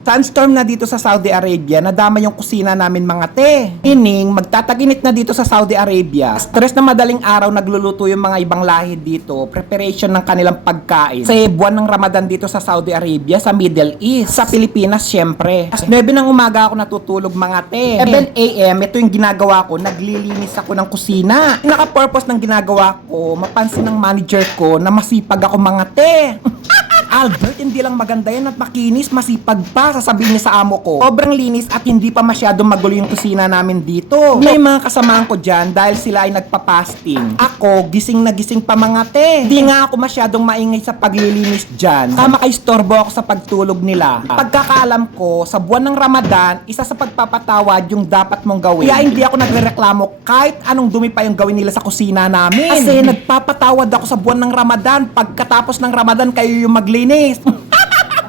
Sandstorm na dito sa Saudi Arabia, nadama yung kusina namin mga te. Ining, magtataginit na dito sa Saudi Arabia. Stress na madaling araw nagluluto yung mga ibang lahi dito, preparation ng kanilang pagkain. Sa buwan ng Ramadan dito sa Saudi Arabia, sa Middle East. Sa Pilipinas, syempre. 9 ng umaga ako natutulog mga te. 7 a.m., ito yung ginagawa ko, naglilinis ako ng kusina. Naka-purpose ng ginagawa ko, mapansin ng manager ko na masipag ako mga te. Albert, hindi lang maganda yan at makinis, masipag pa, sasabihin niya sa amo ko. Sobrang linis at hindi pa masyadong magulo yung kusina namin dito. May mga kasamahan ko dyan dahil sila ay nagpa-fasting. Ako, gising na gising pa mga te. Hindi nga ako masyadong maingay sa paglilinis dyan. Sama kay storbo ako sa pagtulog nila. Pagkakaalam ko, sa buwan ng Ramadan, isa sa pagpapatawad yung dapat mong gawin. Kaya hindi ako nagrereklamo kahit anong dumi pa yung gawin nila sa kusina namin. Kasi nagpapatawad ako sa buwan ng Ramadan. Pagkatapos ng Ramadan, kayo yung maglinis.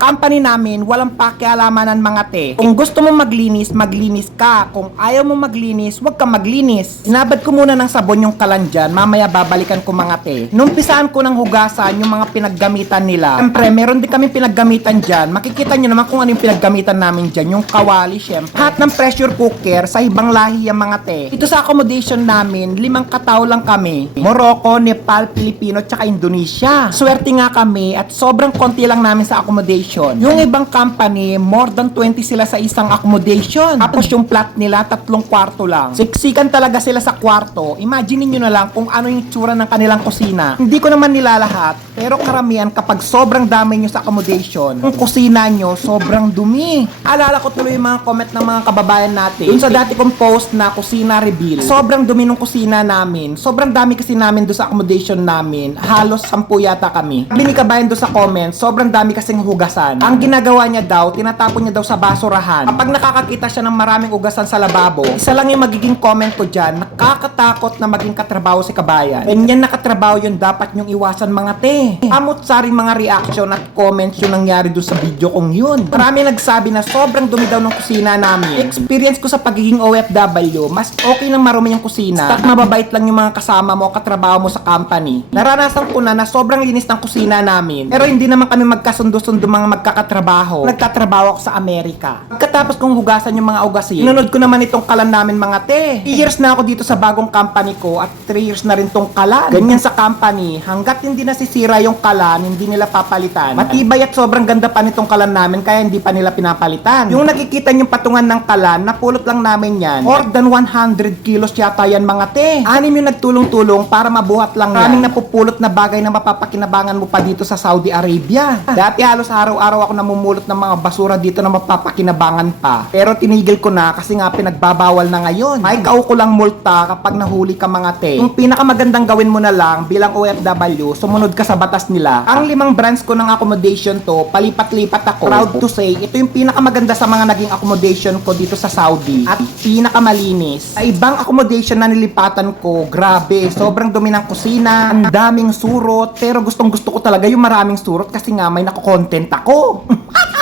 Company namin, walang pakialamanan mga te. Kung gusto mo maglinis, maglinis ka. Kung ayaw mo maglinis, wag ka maglinis. Sinabad ko muna ng sabon yung kalan dyan, mamaya babalikan ko mga te. Numpisaan ko ng hugasan yung mga pinaggamitan nila. Siyempre, meron din kami pinaggamitan dyan. Makikita nyo naman kung ano yung pinaggamitan namin dyan. Yung kawali, syempre. Lahat ng pressure cooker sa ibang lahi yung mga te. Ito sa accommodation namin, 5 katao lang kami. Morocco, Nepal, Pilipino, tsaka Indonesia. Swerte nga kami at sobrang konti lang namin sa accommodation. Yung ibang company, more than 20 sila sa isang accommodation. Tapos yung flat nila, 3 kwarto lang. Siksikan talaga sila sa kwarto. Imagine niyo na lang kung ano yung itsura ng kanilang kusina. Hindi ko naman nilalahat, pero karamihan kapag sobrang dami nyo sa accommodation, yung kusina nyo, sobrang dumi. Alala ko tuloy yung mga comment ng mga kababayan natin. Yung sa dati kong post na kusina reveal, sobrang dumi ng kusina namin. Sobrang dami kasi namin doon sa accommodation namin. Halos 10 yata kami. Sabi ni kabayan doon sa comment, sobrang dami kasing hugasan. Ang ginagawa niya daw, tinatapon niya daw sa basurahan. Kapag nakakakita siya ng maraming ugasan sa lababo, isa lang yung magiging comment ko dyan, nakakatakot na maging katrabaho si kabayan. Ganyan na katrabaho yun, dapat nyong iwasan mga te. Amot-saring mga reaction at comments yung nangyari doon sa video kong yun. Marami nagsabi na sobrang dumi daw ng kusina namin. Experience ko sa pagiging OFW, mas okay nang marumi yung kusina at mababait lang yung mga kasama mo o katrabaho mo sa company. Naranasan ko na sobrang linis ng kusina namin. Pero hindi naman kami magkasundo-sundo mga magkakatrabaho. Nagtatrabaho ako sa Amerika. Pagkatapos kong hugasan yung mga ugasin, sinunod ko naman itong kalan namin mga te. 3 years na ako dito sa bagong company ko at 3 years na rin tong kalan. Ganyan sa company, hanggat hindi nasisira yung kalan, hindi nila papalitan. Matibay at sobrang ganda pa nitong kalan namin kaya hindi pa nila pinapalitan. Yung nakikita yung patungan ng kalan, napulot lang namin yan. More than 100 kilos yata yan mga te. 6 yung nagtulong-tulong para mabuhat lang yan. Maraming napupulot na bagay na mapapakinabangan mo pa dito sa Saudi Arabia. Dati halos araw-araw ako namumulot ng mga basura dito na mapapakinabangan pa. Pero tinigil ko na kasi nga pinagbabawal na ngayon. May kaukulang multa kapag nahuli ka mga te. Yung pinakamagandang gawin mo na lang bilang OFW, sumunod ka sa batas nila. Ang 5 brands ko ng accommodation to, palipat-lipat ako. Proud to say, ito yung pinakamaganda sa mga naging accommodation ko dito sa Saudi. At pinakamalinis. Sa ibang accommodation na nilipatan ko, grabe, sobrang dumi ng kusina, ang daming surot, pero gustong-gusto ko talaga yung maraming surot kasi nga may nako-content ako.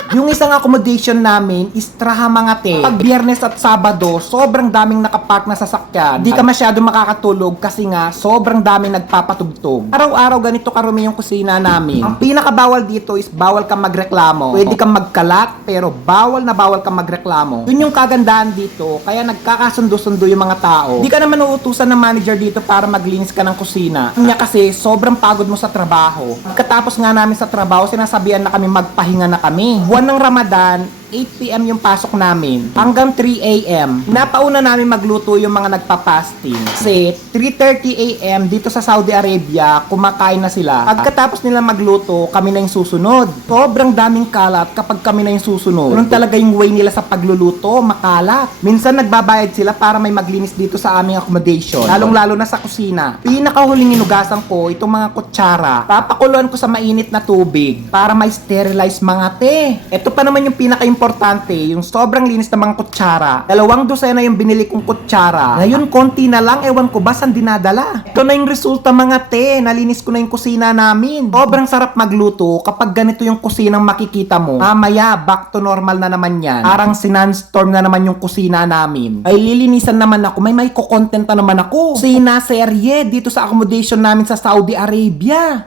Yung isang accommodation namin, Istraha mga te. Pag Biyernes at Sabado, sobrang daming nakapark na sasakyan. Di ka masyado makakatulog kasi nga sobrang daming nagpapatugtog. Araw-araw ganito karumi yung kusina namin. Ang pinakabawal dito is bawal kang magreklamo. Pwede kang magkalat, pero bawal na bawal kang magreklamo. Yun yung kagandahan dito, kaya nagkakasundo-sundo yung mga tao. Di ka naman uutusan ng manager dito para maglinis ka ng kusina. Kanya kasi sobrang pagod mo sa trabaho. Pagkatapos nga namin sa trabaho, sinasabihan na kami magpahinga na kami. Buwan ng Ramadan, 8 p.m. yung pasok namin hanggang 3 a.m. Napauna namin magluto yung mga nagpa-fasting. Kasi 3:30 a.m. dito sa Saudi Arabia, kumakain na sila. Pagkatapos nila magluto, kami na yung susunod. Sobrang daming kalat kapag kami na yung susunod. Ganun talaga yung way nila sa pagluluto, makalat. Minsan nagbabayad sila para may maglinis dito sa aming accommodation. Lalong-lalo na sa kusina. Pinakahuling inugasan ko, itong mga kutsara. Papakuluan ko sa mainit na tubig para ma-sterilize mga te. Ito pa naman yung pinaka-importante, yung sobrang linis ng mga kutsara. 2 dosena yung binili kong kutsara. Ngayon, konti na lang, ewan ko ba saan dinadala. Ito na yung resulta mga te, nalinis ko na yung kusina namin. Sobrang sarap magluto kapag ganito yung kusinang makikita mo. Mamaya, back to normal na naman yan. Parang sinandstorm na naman yung kusina namin. Ay lilinisan naman ako, may kukontent na naman ako. Kusina serye dito sa accommodation namin sa Saudi Arabia.